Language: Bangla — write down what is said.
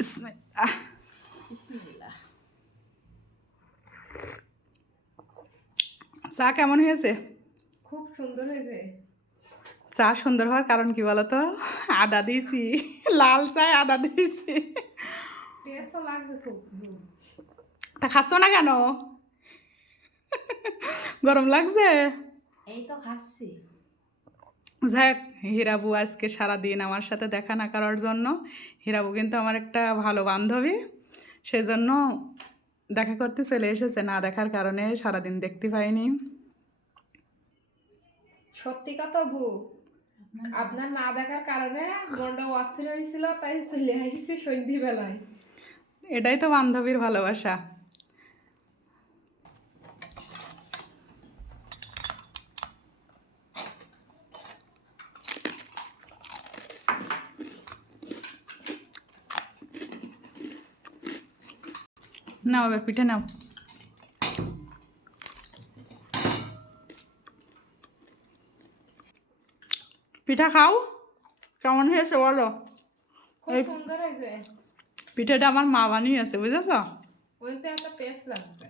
বিসমিল্লাহ। বিসমিল্লাহ। চা কেমন হয়েছে? খুব সুন্দর হয়েছে। চা সুন্দর হওয়ার কারণ কি বলতো? আদা দিয়েছি, লাল চায় আদা দিয়েছি। টেস্টও লাগছে খুব। তা খাচ্ছ না কেন? গরম লাগছে? এই তো খাচ্ছি। যাক, হীরাবু আজকে সারাদিন আমার সাথে দেখা না করার জন্য, হীরাবু কিন্তু আমার একটা ভালো বান্ধবী, সেজন্য দেখা করতে চলে এসেছে। না দেখার কারণে সারাদিন দেখতে পাইনি। সত্যি কথা বউ, আপনার না দেখার কারণে মনটা অস্থির হয়েছিল, তাই চলে আসছি সন্ধ্যেবেলায়। এটাই তো বান্ধবীর ভালোবাসা। নাও এবার পিঠে নাও। পিঠা খাও, কেমন হয়েছে বলো? খুব এই সুন্দর হয়েছে। পিঠাটা আমার মা বানিয়েছে, বুঝেছ? ওইতে একটা টেস্ট লাগছে।